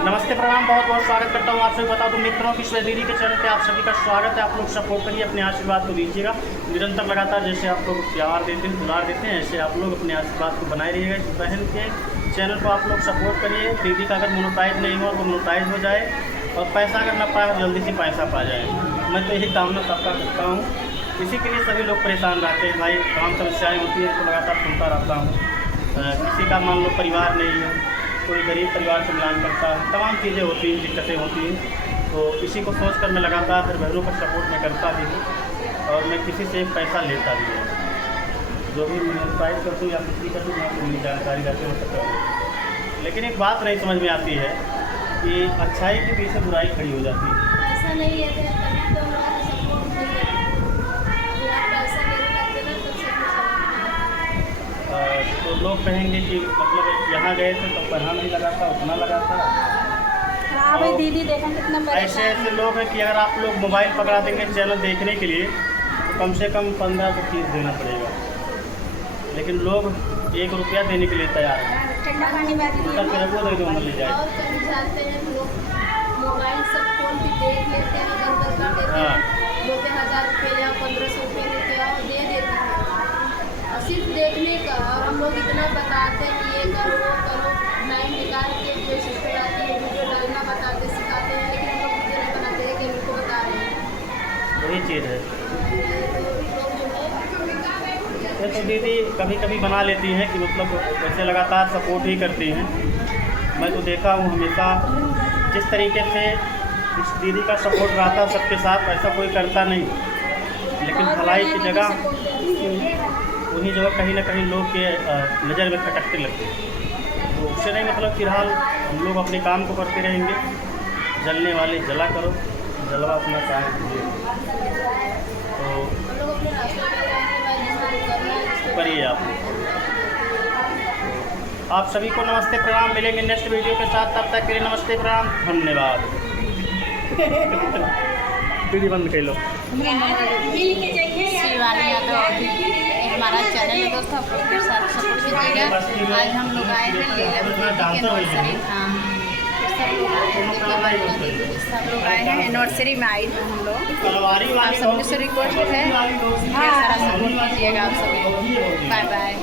नमस्ते प्रणाम, बहुत बहुत स्वागत करता हूँ आप सभी। बता दूँ मित्रों की दीदी के चैनल पे आप सभी का स्वागत है। आप लोग सपोर्ट करिए, अपने आशीर्वाद को दीजिएगा निरंतर लगातार। जैसे आप लोग प्यार देते हैं, दुलार देते हैं, ऐसे आप लोग अपने आशीर्वाद को बनाए रहिएगा। इस बहन के चैनल को आप लोग सपोर्ट करिए। दीदी का अगर मोनेटाइज नहीं हुआ तो मोनेटाइज हो जाए, और पैसा अगर न पाए जल्दी से पैसा पा जाए। मैं तो यही कामना सबका करता हूँ। इसी के लिए सभी लोग परेशान रहते हैं भाई, तमाम समस्याएँ होती हैं तो लगातार सुनता रहता हूँ। किसी का मान लो परिवार नहीं है, कोई गरीब परिवार से मिलान करता है, तमाम चीज़ें होती हैं, दिक्कतें होती हैं। तो इसी को सोच कर मैं लगातार फिर बहनों का सपोर्ट मैं करता भी हूँ, और मैं किसी से पैसा लेता भी हूँ। जो भी मोनेटाइज करती हूँ या कुछ भी करती हूँ, यहाँ पर मेरी जानकारी रहती है सकता हूँ। लेकिन एक बात नहीं समझ में आती है कि अच्छाई के पीछे बुराई खड़ी हो जाती है। ऐसा नहीं है तो सपोर्ट नहीं है। पैसा लेने तो लोग कहेंगे कि मतलब यहाँ गए थे तो पैसा नहीं लगा था, उतना लगा था। हाँ भाई दीदी देखा कितना ऐसे ऐसे लोग हैं कि अगर आप लोग मोबाइल पकड़ा देंगे चैनल देखने के लिए तो कम से कम 15 से 30 देना पड़ेगा, लेकिन लोग 1 रुपया देने के लिए तैयार हैं। ठंडा पानी में वो दे दो ले जाए। और कहीं जाते हैं लोग मोबाइल सब फोन भी देख लेते हैं, अगर कर देते हैं, बोलते 1000 रुपये या 1500 रुपये लेते हैं और दे देते हैं। और सिर्फ देखने का, और हम लोग इतना बताते हैं कि ये करो वो करो, लाइन निकाल के जो सिस्टर आती है वीडियो डालना बताते सिखाते हैं, लेकिन हम लोग वीडियो नहीं बनाते हैं कि उनको बता रहे हैं। वही चीज़ है। लोग जो है ये तो दीदी कभी कभी बना लेती हैं कि मतलब वैसे लगातार सपोर्ट ही करती हैं। मैं तो देखा हूँ हमेशा जिस तरीके से इस दीदी का सपोर्ट रहता है सबके साथ, ऐसा कोई करता नहीं। लेकिन भलाई की जगह उन्हीं जगह कहीं ना कहीं लोग के नज़र में खटकते लगते हैं। तो उससे नहीं मतलब फिलहाल हम लोग अपने काम को करते रहेंगे। जलने वाले जला करो, जलवा अपना काम कीजिए। तो हम लोग अपने रास्ते पे जाएंगे भाई, जिसको करना है जिसको करिए आप सभी को नमस्ते प्रणाम। मिलेंगे नेक्स्ट वीडियो के साथ, तब तक के लिए नमस्ते प्रणाम, धन्यवाद। दीदी बंद कर लो। शिवानी यादव हमारा चैनल है दोस्तों, आप लोग के साथ सपोर्ट कीजिएगा। आज हम लोग आए हैं लीला के नर्सरी। हाँ सब लोग आए हैं एनिवर्सरी में, आए हैं हम लोग। आप सबसे रिक्वेस्ट है ढेर सारा सपोर्ट कीजिएगा आप सभी। Bye bye.